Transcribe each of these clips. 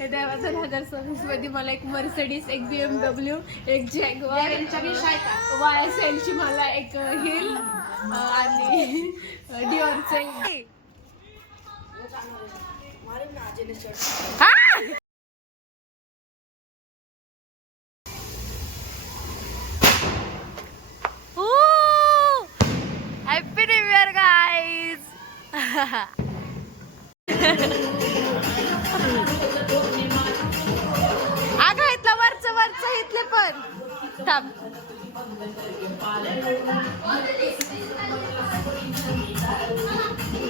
2026 मध्ये मला एक मर्सिडीज, एक BMW, एक जॅग्वार, YSL ची मला एक हिल आणि डिओरचे हॅपी न्यू इयर गाईज. अगं इथलं वरच इथले पण थांब.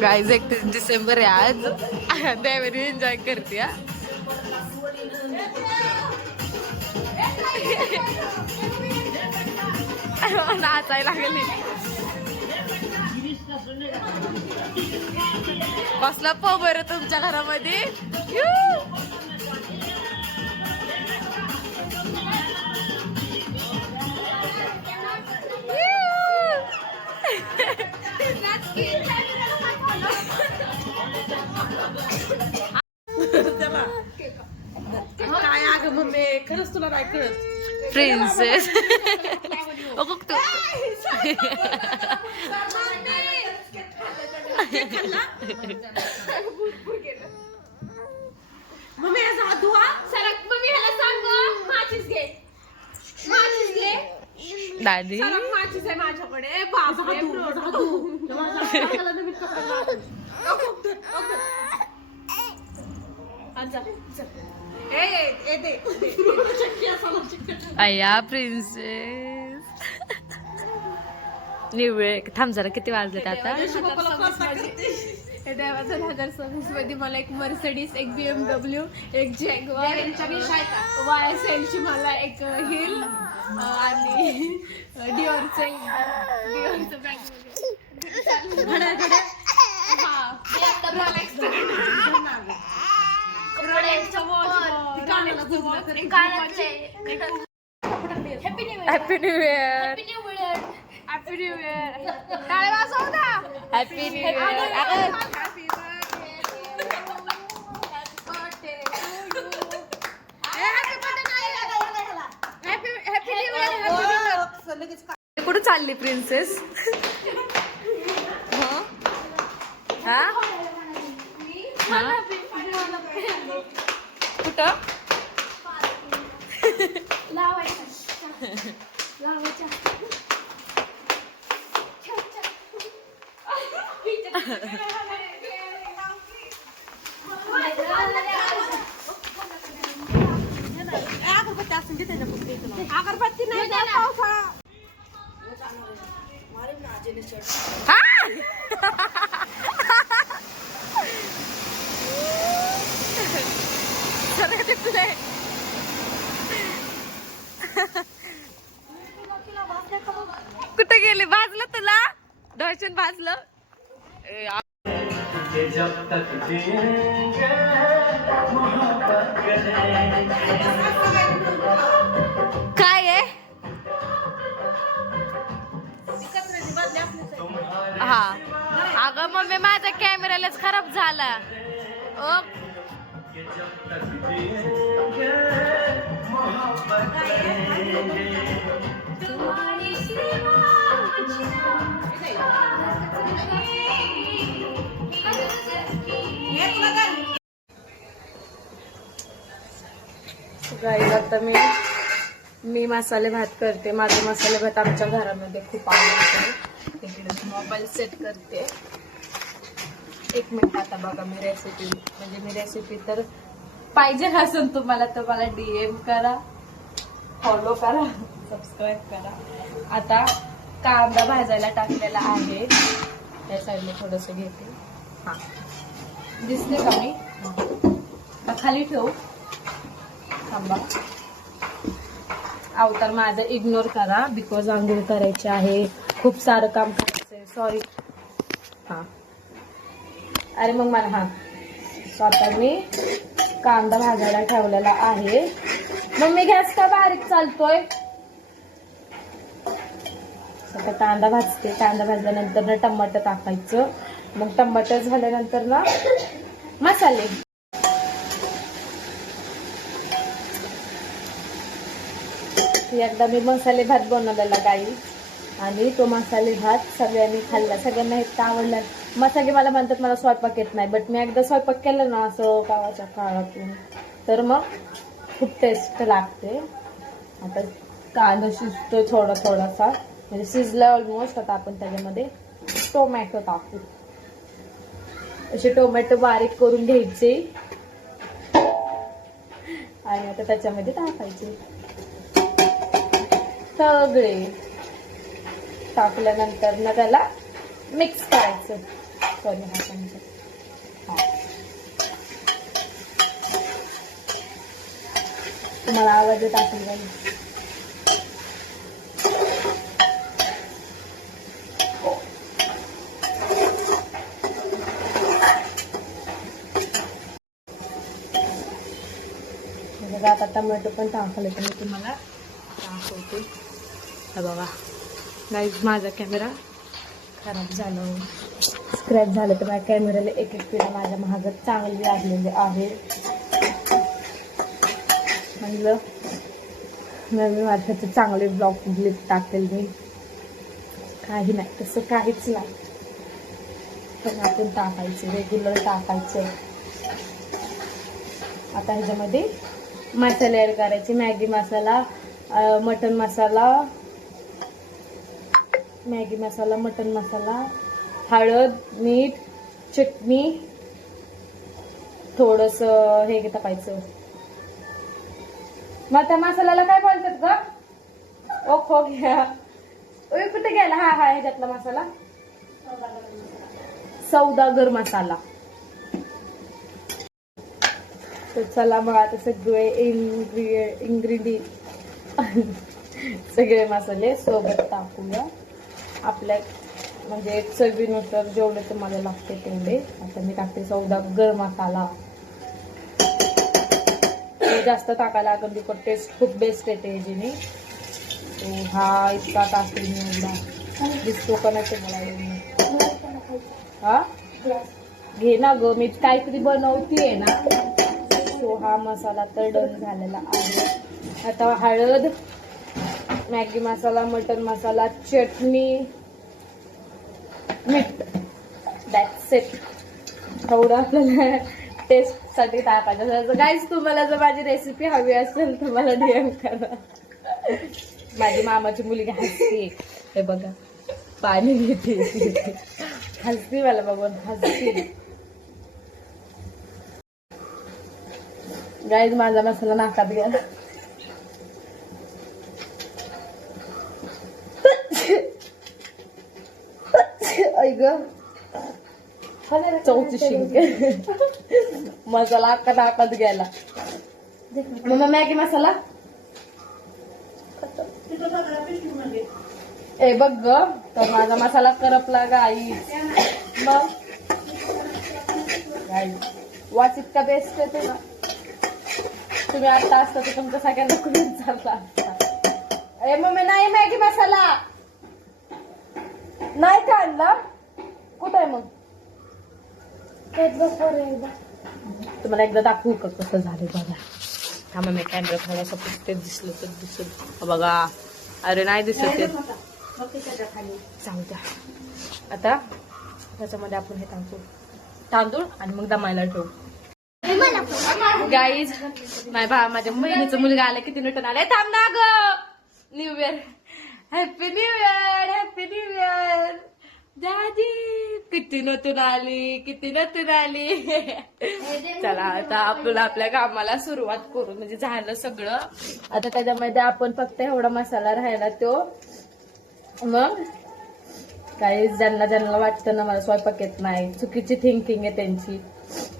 गाईज 31 डिसेंबर आहे आज. त्यावेळी एन्जॉय करते. नाचायला लागली. बसला पो बरं तुमच्या घरामध्ये. काय अगं मम्मी खरंच तुला नाही कळत. प्रिन्सेस तू मम्मी याचा हात धुवा. सरक मम्मी ह्याला सांग माचीस घे. माचीस घे. दादी सरक माचीस आहे माझ्याकडे. बापरे अय्या प्रिन्सेस. निवळ थांब जरा. किती वाजले आता? 2026 मध्ये मला एक मर्सिडीज, एक BMW, एक जॅग्वार, YSL ची मला एक हिल आणि डिओरचे bag happy new year. Happy new year. टाळ्या वाजव ना. Happy new year. कुठं चालली प्रिन्सेस? हा कुठं? अगरबत्ती नाही. कुठे गेले? भाजलं तुला? दर्शन भाजलं? जब तक जिएंगे मोहब्बत करेंगे. काय आहे? हा अगं मम्मी माझा कॅमेरालाच खराब झाला. जब तक जिएंगे मोहब्बत करेंगे. गाईस आता मी मसाले भात करते. माझे मसाले भात आमच्या घरामध्ये खूप आवडते. इकडे मोबाईल सेट करते. एक मिनिट. आता बघा मी रेसिपी तर पाहिजे असेल तुम्हाला तर मला DM करा, फॉलो करा, सबस्क्राईब करा. आता कांदा भाजायला टाकलेला आहे. त्या साईडने थोडस घेते. हा दिसते का मी? खाली ठेवू. थांबा. अवतार माझं इग्नोर करा बिकॉज आंघोळ करायची आहे. खूप सारं काम करायचंय. सॉरी. हा अरे मग मला हा स्वतः मी कांदा भाजायला ठेवलेला आहे. मग मी गॅस का बारीक चालतोय? आता कांदा भाजते. कांदा भाजल्यानंतर ना टमाटर टाकायचं. मग टमाटर झाल्यानंतर ना मसाले. एकदा मी मसाले भात बनवलेला गाई आणि तो मसाले भात सगळ्यांनी खाल्ला, सगळ्यांना इतका आवडला. मग सगळे मला म्हणतात मला स्वयंपाक येत नाही, बट मी एकदा स्वयंपाक केला ना असं गावाच्या काळातून तर मग खूप टेस्ट लागते. आता कांदा शिजतो थोडासा म्हणजे शिजला ऑलमोस्ट. आता आपण त्याच्यामध्ये टोमॅटो टाकू. असे टोमॅटो बारीक करून घ्यायचे आणि आता त्याच्यामध्ये टाकायचे सगळे. टाकल्यानंतर ना त्याला मिक्स करायचं. सॉरी हा चमचा. तुम्हाला आवाज येत असेल का? आता टोमॅटो पण टाकले तर मी तुम्हाला दाखवते. हा बघा गाईज, माझा कॅमेरा खराब झाला, स्क्रॅच झालं तर माझ्या कॅमेऱ्याला एक पिढा माझ्या महागात चांगली लागलेली आहे. म्हणलं नवीन वर्षाचे चांगले ब्लॉग क्लिप टाकेल मी. काही नाही तसं काहीच नाही, पण आपण टाकायचं, रेग्युलर टाकायचं. आता ह्याच्यामध्ये मसाले ॲड करायचे. मॅगी मसाला, मटन मसाला, मॅगी मसाला, मटन मसाला, हळद, मीठ, चटणी, थोडस हे टाकायचं. मग त्या मसाल्याला काय बोलतात ग? ओखो घ्या. कुठे गेला? हा हा ह्याच्यातला मसाला सौदागर मसाला. तर चला मग आता सगळे सगळे मसाले सोबत टाकूया. आपल्या म्हणजे चवीनुसार जेवढे तुम्हाला लागते तेवढे. आता मी टाकते सौदागर मसाला. जास्त टाकायला लागेल बिकॉज टेस्ट खूप बेस्ट येते ह्याची. हा इतका टाकते मी एवढा दिसतो का नाही तुम्हाला? हा घे ना ग, मी काहीतरी बनवतीये ना. सो हा मसाला तर डन झालेला आहे. आता हळद, मॅगी मसाला, मटन मसाला, चटणी, मीठ, दॅट्स इट. थोडं आपल्याला टेस्ट साठी टाकायचं. गाईज, तुम्हाला जर माझी रेसिपी हवी असेल तर मला DM करा. माझी मामाची मुलगी हसते, हे बघा पाणी घेते, हसती मला बघून हसती. गाईज, माझा मसाला नाकात गेला. ऐक चौथी शिंक मसाला अख्खा नाकात गेला. मग मॅगी मसाला ए बघ ग, तर माझा मसाला करपला गाई. मग गाई वाच इतका बेस्ट येते ना. तुम्ही आता असता तर तुमच्या सगळ्यांना कुठून चालला असता. ए मम्मी नाही मॅगी मसाला नाही का आणला? कुठं आहे मग? तुम्हाला एकदा दाखवू का कसं झालं बघा. थांबा मी कॅमेरा थोडासा पुसते, दिसलं तर दिसत बघा. अरे नाही दिसत ते, जाऊ द्या. आता त्याच्यामध्ये आपण हे तांदूळ आणि मग दमायला ठेवू. गाईज, माझ्या बहिणीचा मुलगा आला, किती नटून आलाय. थांब ना ग. New year, happy new year, happy new year. दादी किती नतून आली, किती नतून आली. चला आता आपण आपल्या कामाला सुरुवात करू. म्हणजे झालं सगळं. आता त्याच्यामध्ये आपण फक्त एवढा मसाला राहिला तो. मग काही ज्यांना वाटतं ना मला स्वयंपाक येत नाही, चुकीची थिंकिंग आहे त्यांची.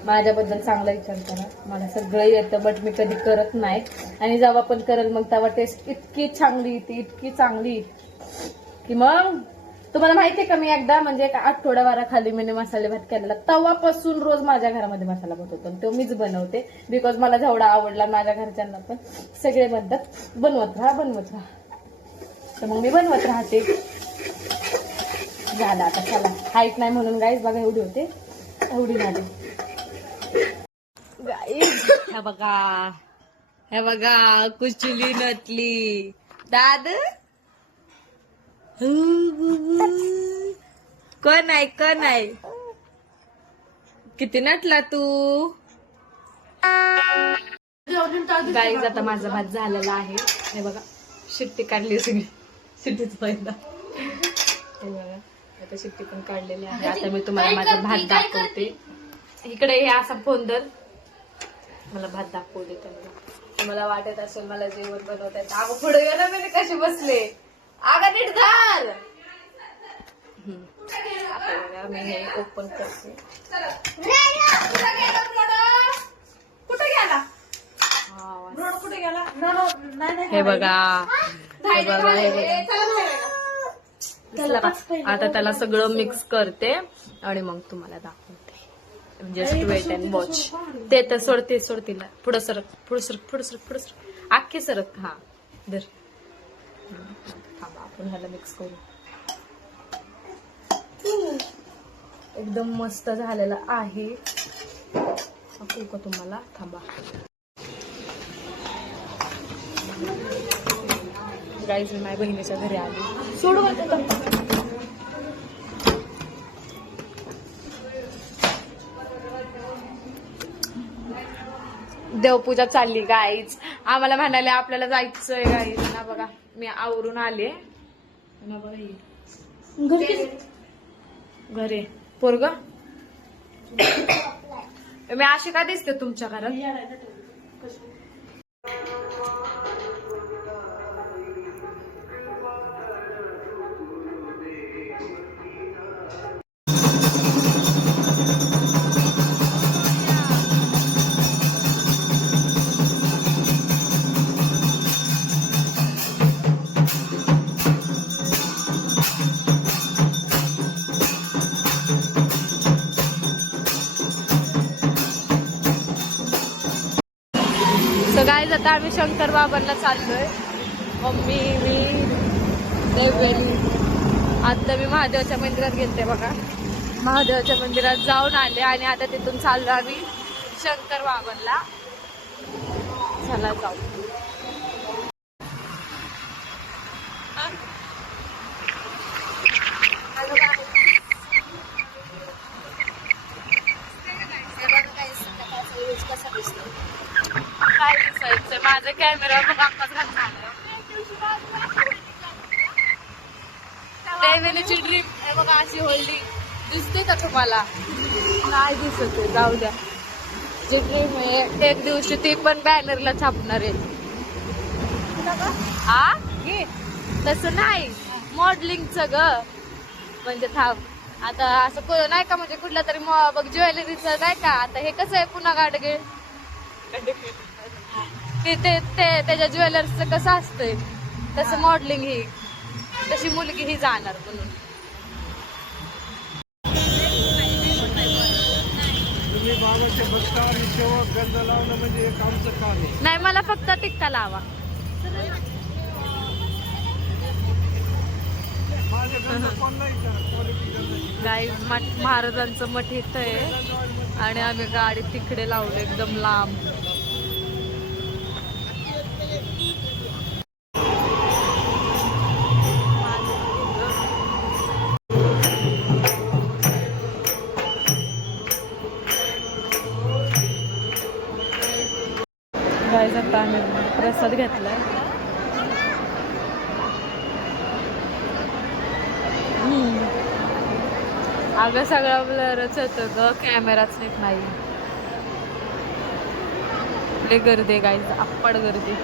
माझ्याबद्दल चांगला विचार करा. मला सगळं येतं बट मी कधी करत नाही. आणि जेव्हा पण करेल मग तेव्हा टेस्ट इतकी चांगली येते, इतकी चांगली की मग तुम्हाला माहितीये का, मी एकदा म्हणजे एक आठवड्याभराखाली मी मसाले भात केलेला. तेव्हापासून रोज माझ्या घरामध्ये मसाला भात होतो. तो मीच बनवते बिकॉज मला जेवढा आवडला. माझ्या घरच्यांना पण सगळे म्हणतात बनवत राहा. तर मग मी बनवत राहते. झालं आता. चला, हाईट नाही म्हणून गाईज बघा एवढी होते, एवढी झाली गाईज. हे बघा कुचली नटली. दादू कोण आहे किती नटला तू. गाईज आता माझा भात झालेला आहे. हे बघा शिट्टी काढली सगळी. शिट्टीच पहिला हे बघा आता शिट्टी पण काढलेली आहे. आता मी तुम्हाला माझा भात दाखवते. इकडे हे असा फोन धर मला भात दाखवते. तुम्हाला वाटत असेल मला जेवण बनवतायचं. अगं पुढे गेला मी कशी बसले. अगं नीट धर. आता बघा मी हे ओपन करते. हे बघा आता त्याला सगळं मिक्स करते आणि मग तुम्हाला दाखवते. Just wait and watch. ते तर सोड तिला. पुढं सरक अख्खे सरक. हा धर. थांबा आपण ह्याला मिक्स करू. एकदम मस्त झालेला आहे. दाखवू का तुम्हाला. थांबा गाईज मी माझ्या बहिणीच्या घरी आली. सोडू देवपूजा चालली गाईज. आम्हाला म्हणाले आपल्याला जायचंय गाईज ना. बघा मी आवरून आले. घरी पोरग मी अशी का दिसते तुमच्या घरात. सो गाईज आता आम्ही शंकर बाबांना चाललोय. मम्मी मी देववेली. आता मी महादेवाच्या मंदिरात गेलते बघा. महादेवाच्या मंदिरात जाऊन आले आणि आता तिथून चाललो आम्ही शंकर बाबांना. चला जाऊ. काय दिसायचं माझा कॅमेरा बघ आत्ताच घातला. देवेलीची ड्रीम हे बघा अशी होल्डिंग दिसते का तुम्हाला. नाही दिसत आहे. जाऊ द्या. जी ड्रीम आहे एक दिवशी ती पण बॅनरला छापणार आहे. हा घे तसं नाही मॉडेलिंगचं ग. म्हणजे थांब आता असं नाही का म्हणजे कुठल्या तरी बघ ज्वेलरीचं नाही का. आता हे कसं आहे पुन्हा गाडगे ते त्याच्या ज्वेलर्सचं कसं असतंय तसं मॉडेलिंग ही तशी मुलगी ही जाणार म्हणून. बाबाचे भक्त आणि सेवक गंध लावणं म्हणजे एक आमचं काम आहे. नाही मला फक्त टिक्का लावा. गाई महाराजांचं मठ इथं आहे आणि आम्ही गाडी तिकडे लावलो एकदम लांब. गाईज आता आम्ही प्रसाद घेतलाय. अगं सगळं ब्लरच होतं ग. कॅमेराच नीट नाही. लय गर्दी गाईज. अप्पड गर्दी.